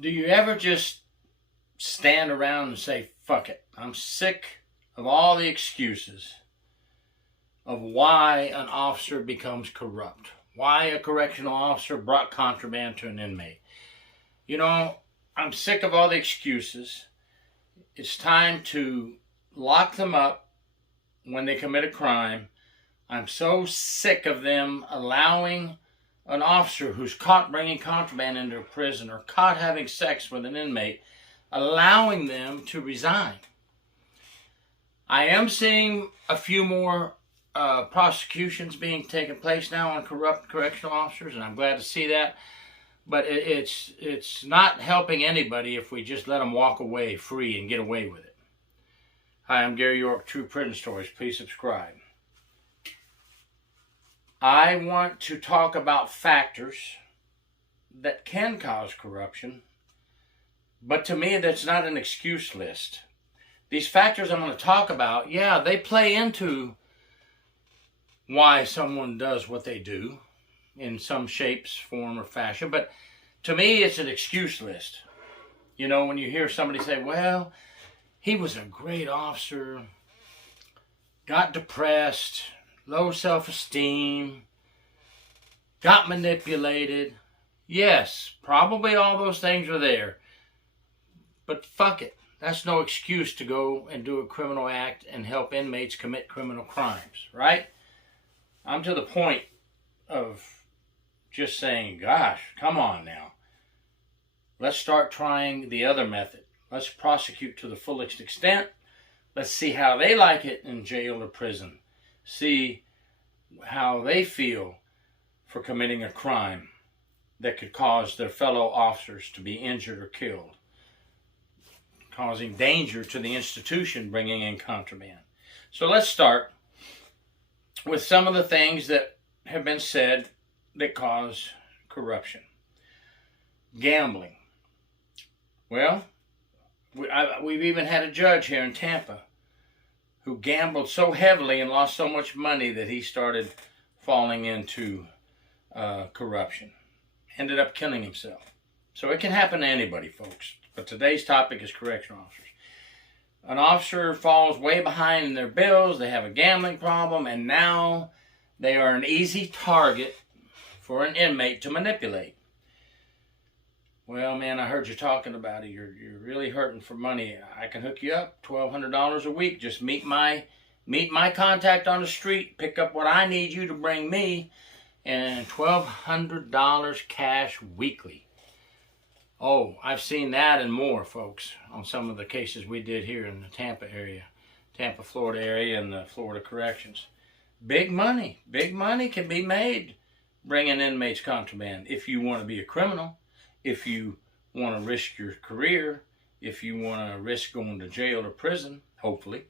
Do you ever just stand around and say, fuck it, I'm sick of all the excuses of why an officer becomes corrupt, why a correctional officer brought contraband to an inmate? You know, I'm sick of all the excuses. It's time to lock them up when they commit a crime. I'm so sick of them allowing an officer who's caught bringing contraband into a prison or caught having sex with an inmate, allowing them to resign. I am seeing a few more prosecutions being taken place now on corrupt correctional officers, and I'm glad to see that. But it's not helping anybody if we just let them walk away free and get away with it. Hi, I'm Gary York, True Prison Stories. Please subscribe. I want to talk about factors that can cause corruption, but to me, that's not an excuse list. These factors I'm going to talk about, yeah, they play into why someone does what they do in some shape, form, or fashion, but to me, it's an excuse list. You know, when you hear somebody say, well, he was a great officer, got depressed, low self-esteem, got manipulated. Yes, probably all those things are there. But fuck it. That's no excuse to go and do a criminal act and help inmates commit criminal crimes, right? I'm to the point of just saying, gosh, come on now. Let's start trying the other method. Let's prosecute to the fullest extent. Let's see how they like it in jail or prison. See how they feel for committing a crime that could cause their fellow officers to be injured or killed, causing danger to the institution bringing in contraband. So let's start with some of the things that have been said that cause corruption. Gambling. Well, we've even had a judge here in Tampa who gambled so heavily and lost so much money that he started falling into corruption. Ended up killing himself. So it can happen to anybody, folks. But today's topic is correctional officers. An officer falls way behind in their bills, they have a gambling problem, and now they are an easy target for an inmate to manipulate. Well, man, I heard you talking about it. You're really hurting for money. I can hook you up, $1,200 a week. Just meet my contact on the street, pick up what I need you to bring me, and $1,200 cash weekly. Oh, I've seen that and more, folks, on some of the cases we did here in the Tampa area, Tampa, Florida area, and the Florida corrections. Big money can be made bringing inmates contraband if you want to be a criminal, if you want to risk your career, if you want to risk going to jail or prison, hopefully.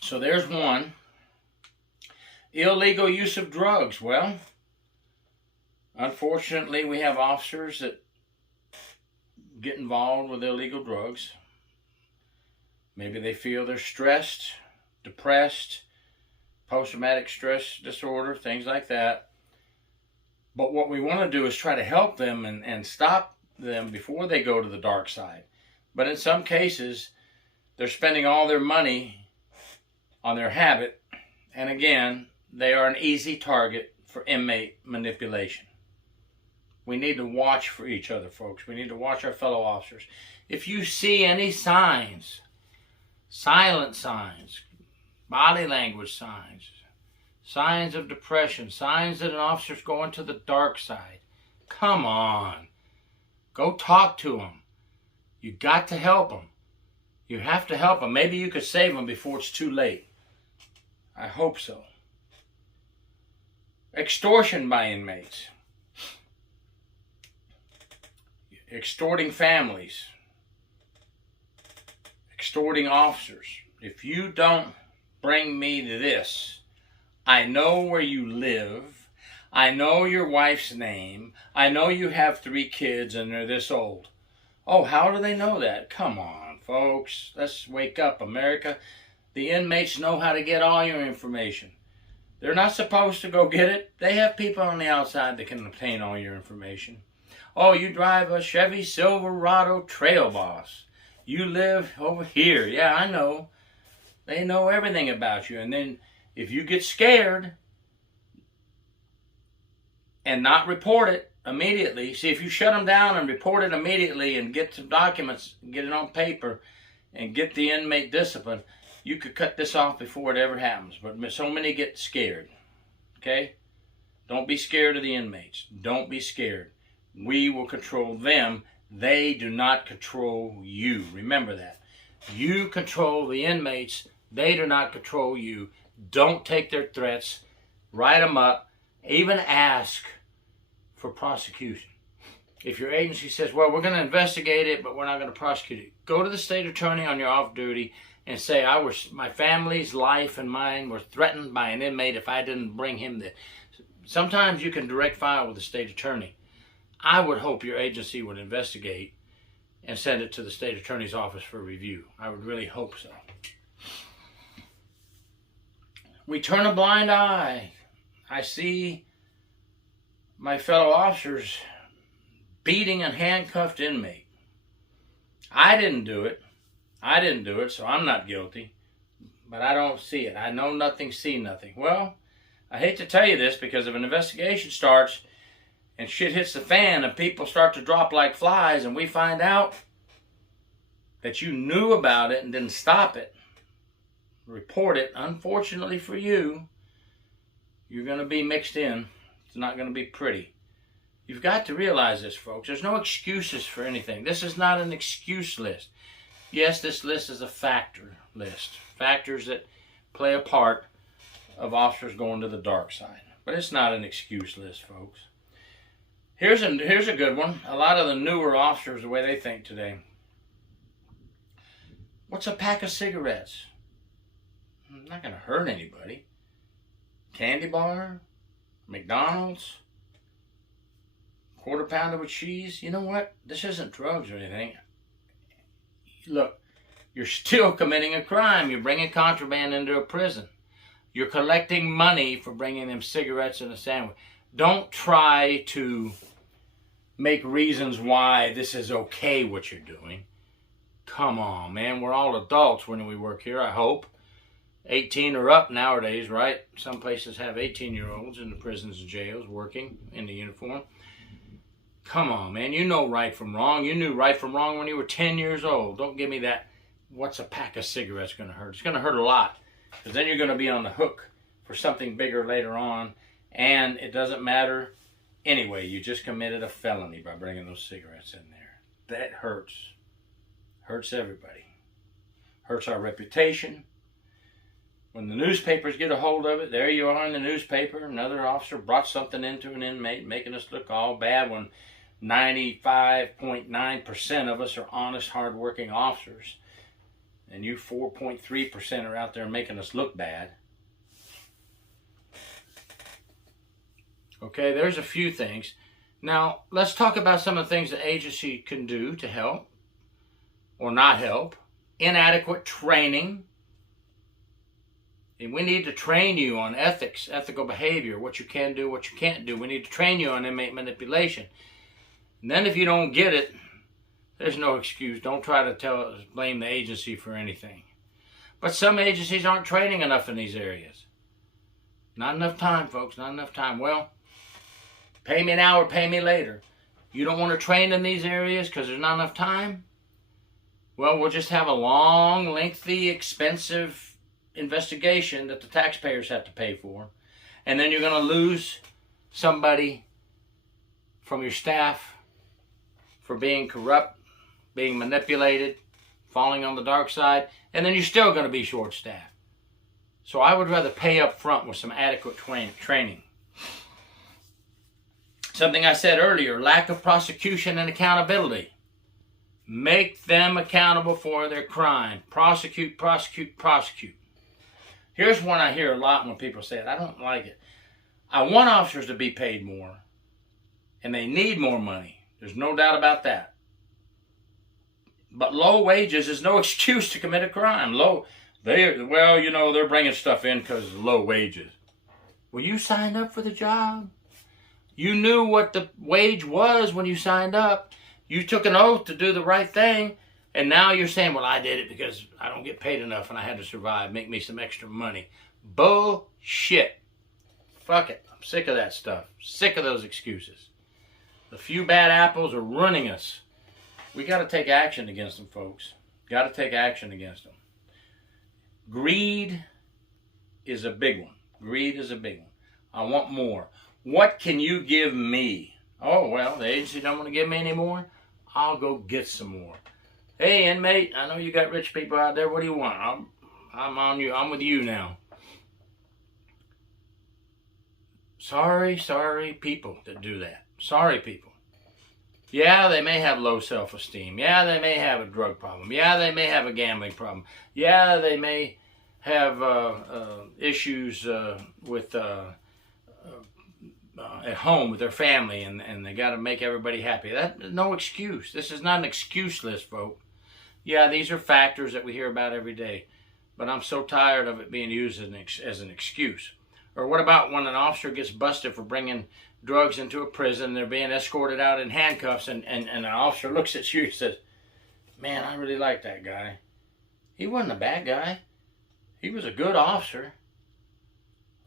So there's one. Illegal use of drugs. Well, unfortunately, we have officers that get involved with illegal drugs. Maybe they feel they're stressed, depressed, post-traumatic stress disorder, things like that. But what we want to do is try to help them and stop them before they go to the dark side. But in some cases, they're spending all their money on their habit. And again, they are an easy target for inmate manipulation. We need to watch for each other, folks. We need to watch our fellow officers. If you see any signs, silent signs, body language signs, signs of depression, signs that an officer's going to the dark side, come on. Go talk to them. You got to help them. You have to help them. Maybe you could save them before it's too late. I hope so. Extortion by inmates. Extorting families. Extorting officers. If you don't bring me to this, I know where you live. I know your wife's name. I know you have 3 kids and they're this old. Oh, how do they know that? Come on, folks. Let's wake up, America. The inmates know how to get all your information. They're not supposed to go get it. They have people on the outside that can obtain all your information. Oh, you drive a Chevy Silverado Trail Boss. You live over here. Yeah, I know. They know everything about you. And then if you get scared and not report it immediately, see, if you shut them down and report it immediately and get some documents, get it on paper, and get the inmate disciplined, you could cut this off before it ever happens. But so many get scared. Okay? Don't be scared of the inmates. Don't be scared. We will control them. They do not control you. Remember that. You control the inmates. They do not control you. Don't take their threats. Write them up. Even ask for prosecution. If your agency says, well, we're going to investigate it, but we're not going to prosecute it, go to the state attorney on your off duty and say, my family's life and mine were threatened by an inmate if I didn't bring him there. Sometimes you can direct file with the state attorney. I would hope your agency would investigate and send it to the state attorney's office for review. I would really hope so. We turn a blind eye. I see my fellow officers beating a handcuffed inmate. I didn't do it. So I'm not guilty. But I don't see it. I know nothing, see nothing. Well, I hate to tell you this, because if an investigation starts and shit hits the fan and people start to drop like flies and we find out that you knew about it and didn't stop it, report it, unfortunately for you, you're going to be mixed in. It's not going to be pretty. You've got to realize this, folks. There's no excuses for anything. This is not an excuse list. Yes, this list is a factor list. Factors that play a part of officers going to the dark side. But it's not an excuse list, folks. Here's a good one. A lot of the newer officers, the way they think today. What's a pack of cigarettes? Not going to hurt anybody. Candy bar? McDonald's? Quarter pounder with cheese? You know what? This isn't drugs or anything. Look, you're still committing a crime. You're bringing contraband into a prison. You're collecting money for bringing them cigarettes and a sandwich. Don't try to make reasons why this is okay what you're doing. Come on, man. We're all adults when we work here, I hope. 18 or up nowadays, right? Some places have 18-year-olds in the prisons and jails working in the uniform. Come on, man. You know right from wrong. You knew right from wrong when you were 10 years old. Don't give me that, what's a pack of cigarettes going to hurt? It's going to hurt a lot, because then you're going to be on the hook for something bigger later on, and it doesn't matter anyway. You just committed a felony by bringing those cigarettes in there. That hurts. Hurts everybody. Hurts our reputation. When the newspapers get a hold of it, there you are in the newspaper. Another officer brought something into an inmate, making us look all bad when 95.9% of us are honest, hardworking officers. And you 4.3% are out there making us look bad. Okay, there's a few things. Now, let's talk about some of the things the agency can do to help or not help. Inadequate training. And we need to train you on ethics, ethical behavior, what you can do, what you can't do. We need to train you on inmate manipulation. And then if you don't get it, there's no excuse. Don't try to blame the agency for anything. But some agencies aren't training enough in these areas. Not enough time, folks, not enough time. Well, pay me now or pay me later. You don't want to train in these areas because there's not enough time? Well, we'll just have a long, lengthy, expensive investigation that the taxpayers have to pay for. And then you're going to lose somebody from your staff for being corrupt, being manipulated, falling on the dark side, and then you're still going to be short-staffed. So I would rather pay up front with some adequate training. Something I said earlier, lack of prosecution and accountability. Make them accountable for their crime. Prosecute, prosecute, prosecute. Here's one I hear a lot when people say it. I don't like it. I want officers to be paid more, and they need more money. There's no doubt about that. But low wages is no excuse to commit a crime. They're bringing stuff in because of low wages. Well, you signed up for the job. You knew what the wage was when you signed up. You took an oath to do the right thing. And now you're saying, well, I did it because I don't get paid enough and I had to survive. Make me some extra money. Bullshit. Fuck it. I'm sick of that stuff. Sick of those excuses. The few bad apples are running us. We got to take action against them, folks. Got to take action against them. Greed is a big one. Greed is a big one. I want more. What can you give me? Oh, well, the agency don't want to give me any more. I'll go get some more. Hey, inmate, I know you got rich people out there. What do you want? I'm on you. I'm with you now. Sorry people that do that. Sorry people. Yeah, they may have low self-esteem. Yeah, they may have a drug problem. Yeah, they may have a gambling problem. Yeah, they may have issues with at home with their family, and they got to make everybody happy. That's no excuse. This is not an excuse list, folks. Yeah, these are factors that we hear about every day, but I'm so tired of it being used as an excuse. Or what about when an officer gets busted for bringing drugs into a prison, they're being escorted out in handcuffs, and an officer looks at you and says, man, I really like that guy. He wasn't a bad guy. He was a good officer.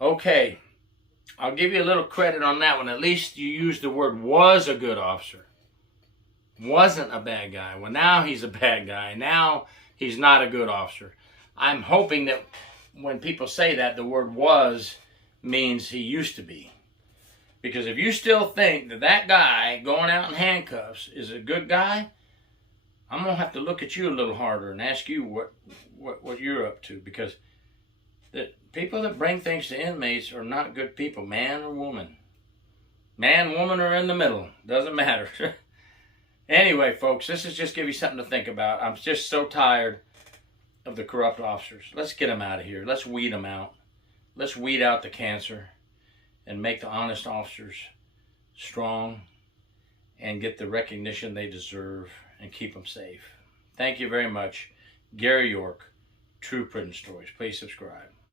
Okay, I'll give you a little credit on that one. At least you used the word was a good officer. Wasn't a bad guy. Well, now he's a bad guy. Now he's not a good officer. I'm hoping that when people say that, the word was means he used to be. Because if you still think that that guy going out in handcuffs is a good guy, I'm going to have to look at you a little harder and ask you what you're up to. Because the people that bring things to inmates are not good people, man or woman. Man, woman, or in the middle. Doesn't matter. Anyway, folks, this is just give you something to think about. I'm just so tired of the corrupt officers. Let's get them out of here. Let's weed them out. Let's weed out the cancer and make the honest officers strong and get the recognition they deserve and keep them safe. Thank you very much. Gary York, True Prison Stories. Please subscribe.